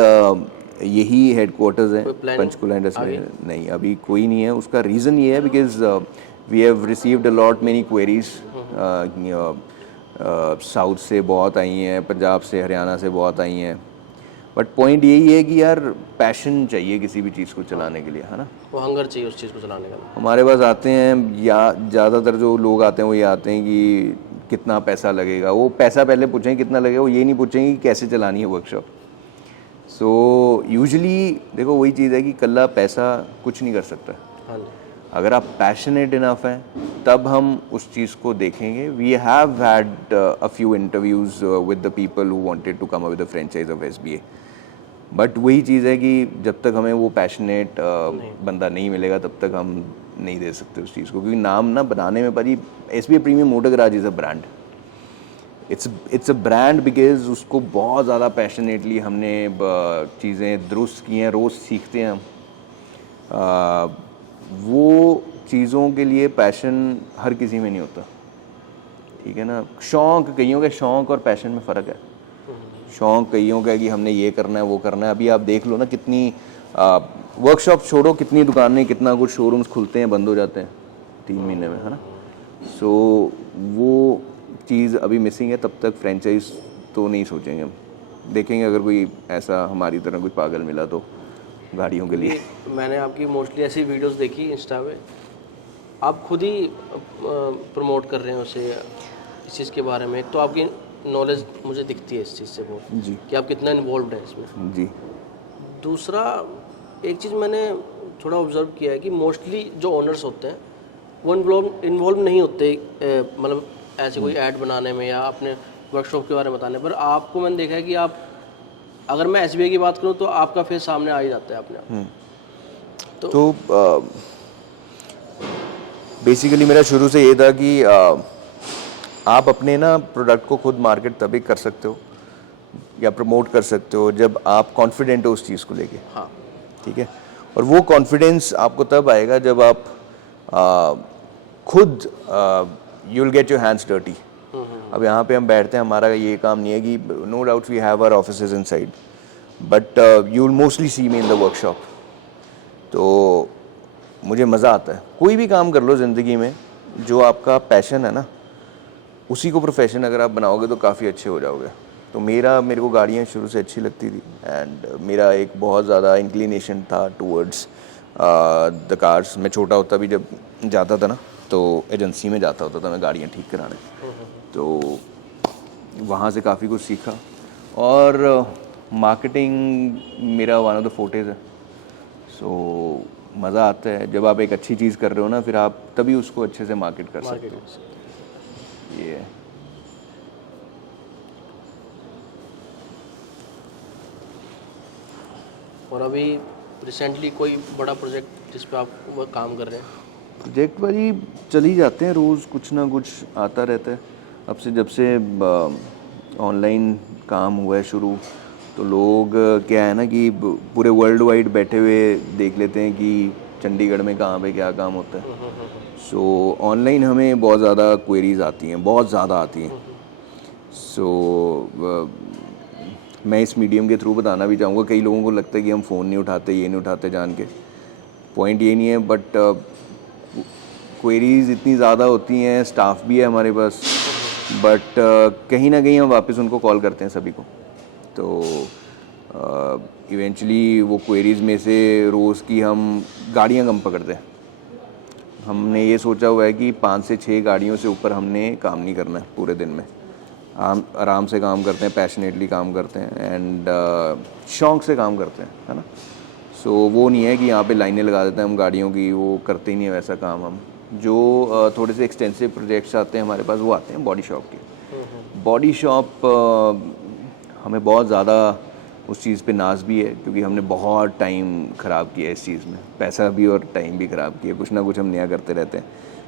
यही हेडक्वार्टर्स है कोई planning पंचकुला इंडस्ट्री में। नहीं, अभी कोई नहीं है। उसका रीज़न ये है because we have received a lot many queries. South से बहुत आई हैं, पंजाब से, हरियाणा से बहुत आई हैं, बट पॉइंट यही है कि यार पैशन चाहिए किसी भी चीज़ को चलाने के लिए, है ना। वो हंगर चाहिए उस चीज़ को चलाने का। हमारे पास आते हैं या ज़्यादातर जो लोग आते हैं वो ये आते हैं कि कितना पैसा लगेगा। वो पैसा पहले पूछेंगे कितना लगेगा, वो ये नहीं पूछेंगे कि कैसे चलानी है वर्कशॉप। सो यूजुअली देखो वही चीज़ है कि कल्ला पैसा कुछ नहीं कर सकता। हाँ जी। अगर आप पैशनेट इनफ हैं तब हम उस चीज़ को देखेंगे। We have had a few interviews with the people who wanted to come up with the franchise of SBA, but वही चीज़ है कि जब तक हमें वो पैशनेट बंदा नहीं मिलेगा तब तक हम नहीं दे सकते उस चीज़ को, क्योंकि नाम ना बनाने में भाई SBA premium motor garage is a brand. It's a brand because उसको बहुत ज़्यादा पैशनेटली हमने चीज़ें दुरुस्त की हैं, रोज़ सीखते हैं हम। वो चीज़ों के लिए पैशन हर किसी में नहीं होता, ठीक है ना। शौक़ कईयों के शौक़ और पैशन में फ़र्क है। शौक़ कईयों का है कि हमने ये करना है वो करना है। अभी आप देख लो ना कितनी वर्कशॉप छोड़ो, कितनी दुकानें, कितना कुछ शोरूम्स खुलते हैं, बंद हो जाते हैं 3 महीने में, है ना। सो वो चीज़ अभी मिसिंग है। तब तक फ्रेंचाइज तो नहीं सोचेंगे हम। देखेंगे अगर कोई ऐसा हमारी तरह कोई पागल मिला तो गाड़ियों के लिए। मैंने आपकी मोस्टली ऐसी वीडियोस देखी इंस्टा पे, आप खुद ही प्रमोट कर रहे हैं उसे इस चीज़ के बारे में। तो आपकी नॉलेज मुझे दिखती है इस चीज़ से बहुत जी कि आप कितना इन्वॉल्व हैं इसमें। जी। दूसरा एक चीज़ मैंने थोड़ा ऑब्जर्व किया है कि मोस्टली जो ओनर्स होते हैं वो इन्वॉल्व नहीं होते, मतलब ऐसे कोई ऐड बनाने में या अपने वर्कशॉप के बारे में बताने पर। आपको मैंने देखा है कि आप, अगर मैं SBA की बात करूं तो आपका फेस सामने आ ही जाता है अपने आप। तो बेसिकली मेरा शुरू से ये था कि आप अपने ना प्रोडक्ट को खुद मार्केट तभी कर सकते हो या प्रमोट कर सकते हो जब आप कॉन्फिडेंट हो उस चीज़ को लेके। हाँ, ठीक है। और वो कॉन्फिडेंस आपको तब आएगा जब आप खुद you will get your hands dirty. अब यहाँ पे हम बैठते हैं, हमारा ये काम नहीं है कि no doubt we have our offices inside, but you will mostly see me in the workshop. तो मुझे मज़ा आता है। कोई भी काम कर लो ज़िंदगी में, जो आपका पैशन है ना उसी को प्रोफेशन अगर आप बनाओगे तो काफ़ी अच्छे हो जाओगे। तो मेरे को गाड़ियाँ शुरू से अच्छी लगती थी एंड मेरा एक बहुत ज़्यादा इंक्लिनेशन था टूवर्ड्स द कार्स। मैं छोटा होता भी जब जाता था ना तो एजेंसी में जाता होता था मैं गाड़ियाँ ठीक कराने, तो वहाँ से काफ़ी कुछ सीखा। और मार्केटिंग मेरा वन ऑफ द फोर्टेज है। सो मज़ा आता है जब आप एक अच्छी चीज़ कर रहे हो ना, फिर आप तभी उसको अच्छे से मार्केट कर सकते हो। ये है। और अभी रिसेंटली कोई बड़ा प्रोजेक्ट जिस पे आप वो काम कर रहे हैं? प्रोजेक्ट भाई चल ही जाते हैं, रोज़ कुछ ना कुछ आता रहता है। अब से जब से ऑनलाइन काम हुआ है शुरू, तो लोग क्या है ना कि पूरे वर्ल्ड वाइड बैठे हुए देख लेते हैं कि चंडीगढ़ में कहाँ पे क्या काम होता है। सो ऑनलाइन हमें बहुत ज़्यादा क्वेरीज आती हैं, बहुत ज़्यादा आती हैं। सो मैं इस मीडियम के थ्रू बताना भी चाहूँगा, कई लोगों को लगता है कि हम फ़ोन नहीं उठाते, ये नहीं उठाते जान के। पॉइंट ये नहीं है, बट क्वेरीज इतनी ज़्यादा होती हैं, स्टाफ भी है हमारे पास, बट कहीं ना कहीं हम वापस उनको कॉल करते हैं सभी को। तो इवेंचुअली वो क्वेरीज में से रोज़ की हम गाड़ियाँ कम पकड़ते हैं। हमने ये सोचा हुआ है कि 5 से 6 गाड़ियों से ऊपर हमने काम नहीं करना है पूरे दिन में। आराम से काम करते हैं, पैशनेटली काम करते हैं एंड शौक़ से काम करते हैं, है ना। सो वो नहीं है कि यहाँ पे लाइनें लगा देते हैं हम गाड़ियों की, वो करते ही नहीं है वैसा काम हम। जो थोड़े से एक्सटेंसिव प्रोजेक्ट्स आते हैं हमारे पास, वो आते हैं बॉडी शॉप के। बॉडी शॉप हमें बहुत ज़्यादा उस चीज़ पे नाज भी है, क्योंकि हमने बहुत टाइम ख़राब किया है इस चीज़ में, पैसा भी और टाइम भी ख़राब किया। कुछ ना कुछ हम नया करते रहते हैं।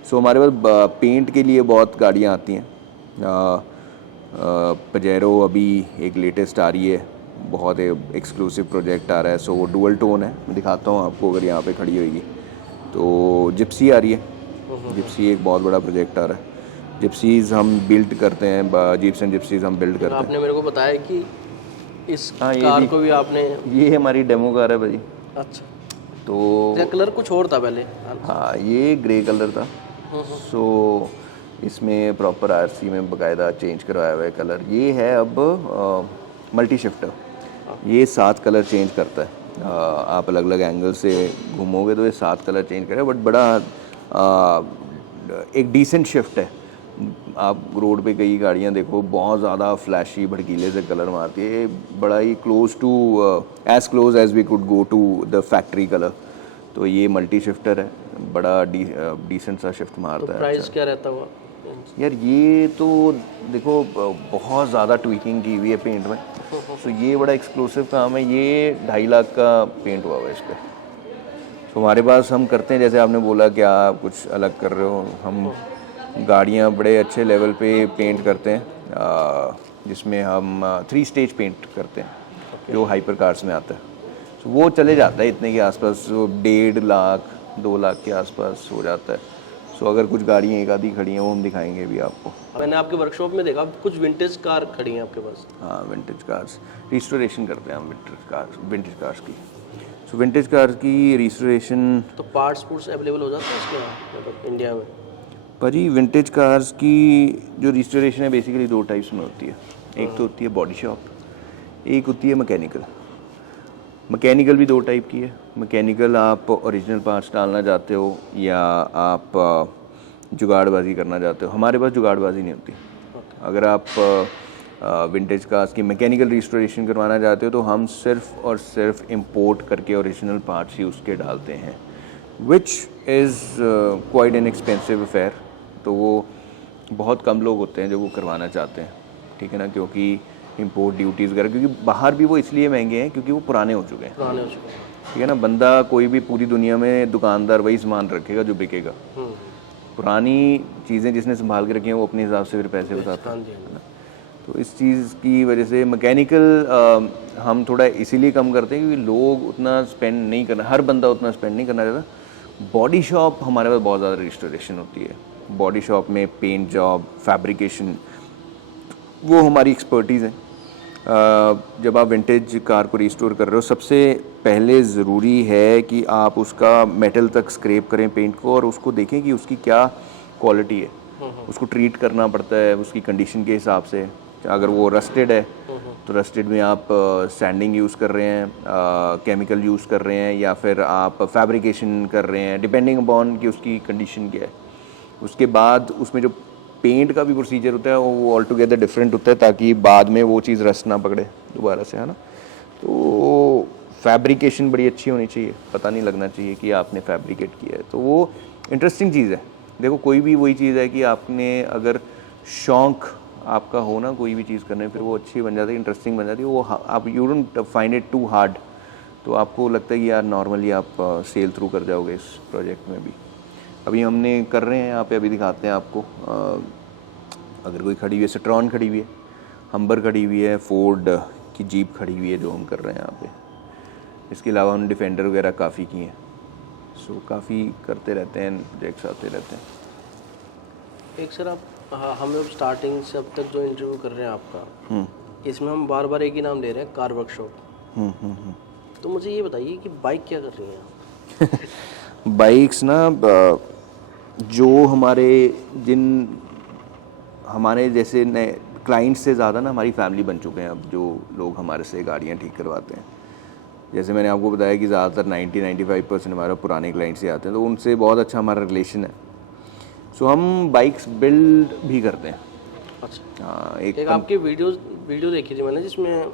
सो हमारे पास पेंट के लिए बहुत गाड़ियाँ आती हैं। पजेरो अभी एक लेटेस्ट आ रही है, बहुत एक्सक्लूसिव प्रोजेक्ट आ रहा है। सो वो डुअल टोन है, मैं दिखाता हूँ आपको अगर यहाँ पे खड़ी होगी। तो जिप्सी आ रही है, जिप्सी एक बहुत बड़ा प्रोजेक्ट आ रहा है। जिप्सीज़ हम बिल्ड करते हैं, जीप्स एंड जिप्सीज़ हम बिल्ड करते हैं। आपने मेरे को बताया कि इस हाँ, ये कार भी- को भी आपने, ये हमारी डेमो कार है भाई। अच्छा, तो इसका कलर कुछ और था पहले। हाँ, ये ग्रे कलर था। सो इसमें प्रॉपर आरसी में बकायदा चेंज करवाया हुआ है कलर। ये है अब मल्टी शिफ्टर, ये 7 कलर चेंज करता है। आप अलग अलग एंगल से घूमोगे तो ये 7 कलर चेंज करेगा, बट बड़ा एक डिसेंट शिफ्ट है। आप रोड पे कई गाड़ियाँ देखो बहुत ज़्यादा फ्लैशी भड़कीले से कलर मारती है, ये बड़ा ही close to as close as we could go to the factory colour. तो ये मल्टी शिफ्टर है, बड़ा डिसेंट सा शिफ्ट मारता है। प्राइस क्या रहता हुआ? यार ये तो देखो बहुत ज़्यादा ट्वीकिंग की हुई है पेंट में, तो ये बड़ा एक्सक्लूसिव काम है। ये 2.5 लाख का पेंट हुआ हुआ है इस पर। तो हमारे पास हम करते हैं, जैसे आपने बोला कि आप कुछ अलग कर रहे हो, हम गाड़ियाँ बड़े अच्छे लेवल पे पेंट करते हैं, जिसमें हम 3 स्टेज पेंट करते हैं जो हाइपर कार्स में आता है। तो वो चले जाता है इतने के आसपास, 1.5 लाख 2 लाख के आसपास हो जाता है। सो अगर कुछ गाड़ियाँ एक आधी खड़ी हैं वो हम दिखाएंगे भी आपको। मैंने आपके वर्कशॉप में देखा कुछ विंटेज कार खड़ी हैं आपके पास। हाँ, विंटेज कार्स रिस्टोरेशन करते हैं हम विंटेज कार्स की। सो विंटेज कार्स की रिस्टोरेशन तो पार्ट्स अवेलेबल हो जाते हैं इसके यहाँ, मतलब इंडिया में? भाजी विंटेज कार्स की जो रिस्टोरेशन है बेसिकली 2 टाइप्स में होती है। एक तो होती है बॉडी शॉप, एक होती है मैकेनिकल। मैकेनिकल भी 2 टाइप की है। मैकेनिकल आप ओरिजिनल पार्ट्स डालना चाहते हो या आप जुगाड़बाजी करना चाहते हो। हमारे पास जुगाड़बाजी नहीं होती। अगर आप विंटेज कार्स की मैकेनिकल रिस्टोरेशन करवाना चाहते हो तो हम सिर्फ और सिर्फ इंपोर्ट करके ओरिजिनल पार्ट्स ही उसके डालते हैं, which is quite an expensive affair. तो वो बहुत कम लोग होते हैं जो वो करवाना चाहते हैं, ठीक है ना, क्योंकि इंपोर्ट ड्यूटीज़ वगैरह, क्योंकि बाहर भी वो इसलिए महंगे हैं क्योंकि वो पुराने हो चुके हैं, ठीक है ना। बंदा कोई भी पूरी दुनिया में दुकानदार वही सामान रखेगा जो बिकेगा। पुरानी चीज़ें जिसने संभाल के रखी हैं वो अपने हिसाब से फिर पैसे बताता है ना। तो इस चीज़ की वजह से मैकेनिकल हम थोड़ा इसीलिए कम करते हैं क्योंकि लोग उतना स्पेंड नहीं करना, हर बंदा उतना स्पेंड नहीं करना चाहता। बॉडी शॉप हमारे पास बहुत ज़्यादा रिस्टोरेशन होती है। बॉडी शॉप में पेंट जॉब, फैब्रिकेशन, वो हमारी एक्सपर्टीज़ है। जब आप विंटेज कार को रिस्टोर कर रहे हो, सबसे पहले ज़रूरी है कि आप उसका मेटल तक स्क्रैप करें पेंट को और उसको देखें कि उसकी क्या क्वालिटी है। उसको ट्रीट करना पड़ता है उसकी कंडीशन के हिसाब से। अगर वो रस्टेड है तो रस्टेड में आप सैंडिंग यूज़ कर रहे हैं, केमिकल यूज़ कर रहे हैं, या फिर आप फैब्रिकेशन कर रहे हैं, डिपेंडिंग अपॉन कि उसकी कंडीशन क्या है। उसके बाद उसमें जो पेंट का भी प्रोसीजर होता है वो ऑल टुगेदर डिफरेंट होता है ताकि बाद में वो चीज़ रस्ट ना पकड़े दोबारा से, है ना। तो फैब्रिकेशन बड़ी अच्छी होनी चाहिए, पता नहीं लगना चाहिए कि आपने फैब्रिकेट किया है। तो वो इंटरेस्टिंग चीज़ है। देखो कोई भी वही चीज़ है कि आपने अगर शौक़ आपका हो ना कोई भी चीज़ करने, फिर वो अच्छी बन जाती है, इंटरेस्टिंग बन जाती है। वो आप you don't find it too hard, तो आपको लगता है कि यार नॉर्मली आप सेल थ्रू कर जाओगे इस प्रोजेक्ट में भी। अभी हमने कर रहे हैं यहाँ पे, अभी दिखाते हैं आपको। अगर कोई खड़ी हुई है, सिट्रॉन खड़ी हुई है, हम्बर खड़ी हुई है, फोर्ड की जीप खड़ी हुई है जो हम कर रहे हैं यहाँ पे। इसके अलावा हम डिफेंडर वगैरह काफ़ी की हैं। सो काफ़ी करते रहते हैं, प्रोजेक्ट्स आते रहते हैं। एक सर आप, हाँ, हमें अब स्टार्टिंग से अब तक जो इंटरव्यू कर रहे हैं आपका, इसमें हम बार बार एक ही नाम ले रहे हैं, कार वर्कशॉप। तो मुझे ये बताइए कि बाइक क्या कर रही हैं आप? बाइक्स ना, जो हमारे जैसे नए क्लाइंट्स से ज़्यादा ना हमारी फैमिली बन चुके हैं अब जो लोग हमारे से गाड़ियाँ ठीक करवाते हैं। जैसे मैंने आपको बताया कि ज़्यादातर 90-95% हमारा पुराने क्लाइंट्स ही आते हैं, तो उनसे बहुत अच्छा हमारा रिलेशन है। सो हम बाइक्स बिल्ड भी करते हैं। अच्छा, हाँ, एक आपकी वीडियो देखी थी मैंने जिसमें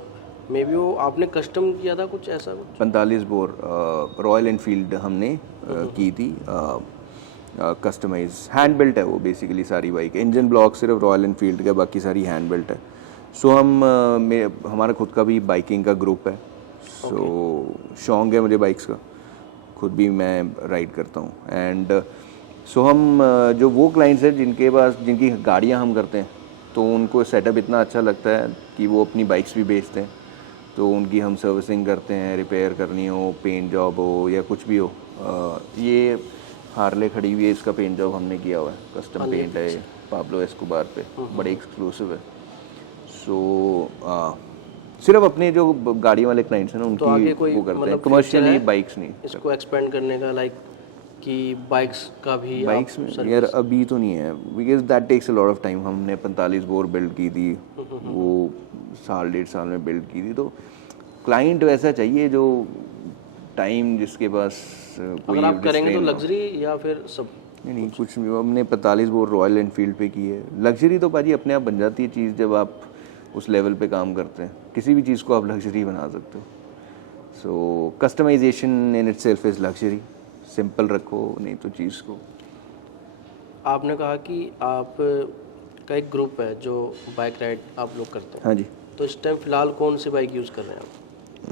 मे बी वो आपने कस्टम किया था कुछ ऐसा कुछ 45 बोर रॉयल एनफील्ड हमने की थी, कस्टमाइज हैंड बिल्ट है वो बेसिकली सारी बाइक। इंजन ब्लॉक सिर्फ रॉयल एनफील्ड का, बाकी सारी हैंड बिल्ट है। सो हमारा खुद का भी बाइकिंग का ग्रुप है। सो शौक़ है मुझे बाइक्स का, खुद भी मैं राइड करता हूँ। एंड सो हम जो वो क्लाइंट्स हैं जिनकी गाड़ियाँ हम करते हैं, तो उनको सेटअप इतना अच्छा लगता है कि वो अपनी बाइक्स भी बेचते हैं। तो उनकी हम सर्विसिंग करते हैं, रिपेयर करनी हो, पेंट जॉब हो या कुछ भी हो। ये हार्ले खड़ी हुई है, इसका पेंट जॉब हमने किया हुआ है, कस्टम पेंट है पाब्लो एस्कोबार पे, बड़े एक्सक्लूसिव है। सो सिर्फ अपने जो गाड़ी वाले क्लाइंट्स हैं ना तो आगे उनकी कोई वो करते हैं, मतलब कमर्शियली future है बाइक्स नहीं। इसको एक्सपेंड करने का, लाइक कि बाइक्स का भी आप बाइक्स में यार अभी तो नहीं है, because that takes a lot of time. हमने 45 बोर बिल्ड की थी, वो 1.5 साल में बिल्ड की थी। तो क्लाइंट वैसा चाहिए जो टाइम जिसके पास कोई अगर आप करेंगे तो restraint ना हो। लग्जरी या फिर सब? नहीं कुछ नहीं, हमने 45 बोर रॉयल एनफील्ड पे की है। लग्जरी तो भाजी अपने आप बन जाती है चीज़ जब आप उस लेवल पे काम करते हैं, किसी भी चीज़ को आप लग्जरी बना सकते हो। So customization in itself is luxury, simple रखो नहीं तो चीज़ को। आपने कहा कि आप का एक ग्रुप है जो बाइक राइड आप लोग करते हैं, हाँ जी, तो इस टाइम फिलहाल कौन सी बाइक यूज़ कर रहे हैं आप?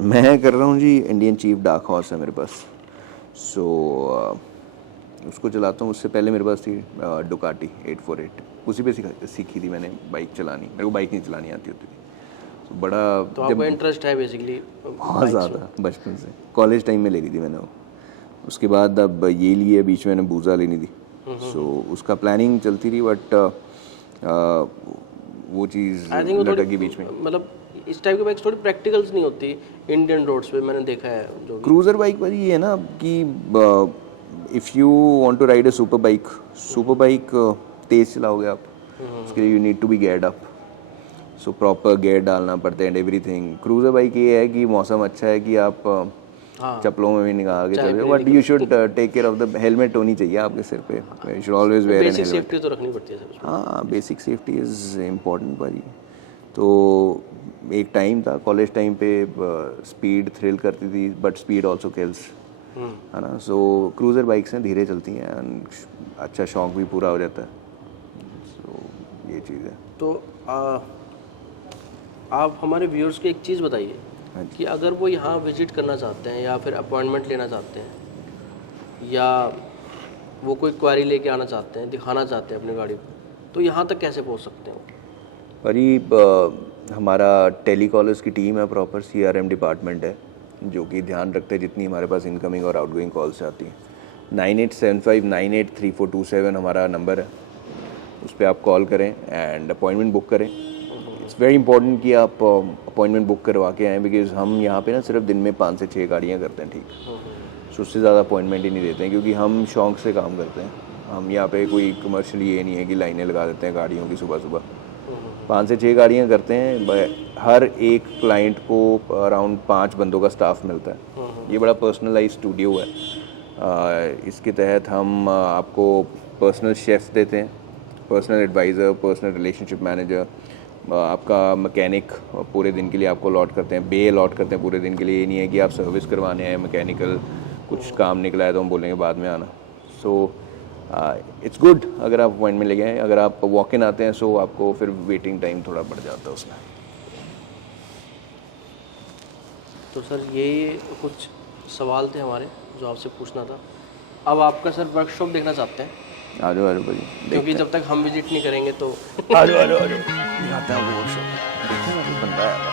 मैं कर रहा हूँ जी, इंडियन चीफ डार्क हॉर्स है मेरे पास। सो उसको चलाता हूँ। उससे पहले मेरे पास थी डुकाटी 848, उसी पे सीखी थी मैंने बाइक चलानी। मेरे को बाइक नहीं चलानी आती होती थी। So, बड़ा तो आपको इंटरेस्ट है बेसिकली? बहुत ज़्यादा, बचपन से। कॉलेज टाइम में ले ली थी मैंने वो। उसके बाद अब ये लिए, बीच में मैंने बूजा लेनी थी। सो उसका प्लानिंग चलती रही, बट वो चीज़ आई थिंक वो लटकी बीच में। मतलब इस टाइप की बाइक्स थोड़ी प्रैक्टिकल्स नहीं होती इंडियन रोड्स पे, मैंने देखा है जो भी। क्रूज़र बाइक पर ये है ना कि if you want to ride a super bike तेज़ चलाओगे आप, उसके लिए you need to be geared up. So proper gear डालना पड़ता है एंड एवरीथिंग। क्रूज़र बाइक ये है कि मौसम अच्छा है कि आप चप्पलों में भी निकाल के चल रहे हो, but you should take care of the helmet होनी चाहिए आपके सिर पे। You should always wear an basic helmet. Safety तो रखनी पड़ती है सर उसमें। हाँ, बेसिक सेफ्टी इज़ इम्पोर्टेंट भाजी। तो एक टाइम था कॉलेज टाइम पे, स्पीड थ्रिल करती थी बट स्पीड ऑल्सो किल्स, है ना। सो क्रूज़र बाइक्स हैं, धीरे चलती हैं एंड अच्छा शौक भी पूरा हो जाता है। सो ये चीज़ है। तो आप हमारे व्यूअर्स को एक चीज़ बताइए कि अगर वो यहाँ विजिट करना चाहते हैं या फिर अपॉइंटमेंट लेना चाहते हैं या वो कोई क्वारी लेके आना चाहते हैं, दिखाना चाहते हैं अपनी गाड़ी को, तो यहाँ तक कैसे पहुँच सकते हैं? भाई हमारा टेलीकॉलर्स की टीम है, प्रॉपर CRM डिपार्टमेंट है जो कि ध्यान रखते हैं जितनी हमारे पास इनकमिंग और आउटगोइंग कॉल्स आती हैं। 9875983427 हमारा नंबर है, उस पर आप कॉल करें एंड अपॉइंटमेंट बुक करें। इट्स वेरी इंपॉर्टेंट कि आप अपॉइंटमेंट बुक करवा के आएँ, बिकॉज हम यहाँ पे ना सिर्फ दिन में 5 से 6 गाड़ियाँ करते हैं, ठीक। सो उससे ज़्यादा अपॉइंटमेंट ही नहीं देते हैं क्योंकि हम शौक से काम करते हैं। हम यहाँ पे कोई कमर्शियल ये नहीं है कि लाइनें लगा देते हैं गाड़ियों की सुबह सुबह। 5 से 6 गाड़ियाँ करते हैं। हर एक क्लाइंट को अराउंड 5 बंदों का स्टाफ मिलता है। ये बड़ा पर्सनलाइज स्टूडियो है। इसके तहत हम आपको पर्सनल शेफ़ देते हैं, personal adviser, personal relationship manager, आपका मैकेनिक पूरे दिन के लिए आपको अलॉट करते हैं, बे अलॉट करते हैं पूरे दिन के लिए। ये नहीं है कि आप सर्विस करवाने आए, मैकेनिकल कुछ काम निकला है तो हम बोलेंगे बाद में आना। सो इट्स गुड अगर आप अपॉइंटमेंट लेके आए। अगर आप वॉक इन आते हैं सो आपको फिर वेटिंग टाइम थोड़ा बढ़ जाता है उसमें। तो सर ये कुछ सवाल थे हमारे जो आपसे पूछना था। अब आपका सर वर्कशॉप देखना चाहते हैं? आ जाओ भाई, क्योंकि जब तक हम विजिट नहीं करेंगे तो आ जाओ दिखाते हैं आपको वर्कशॉप। देखो बंदा है।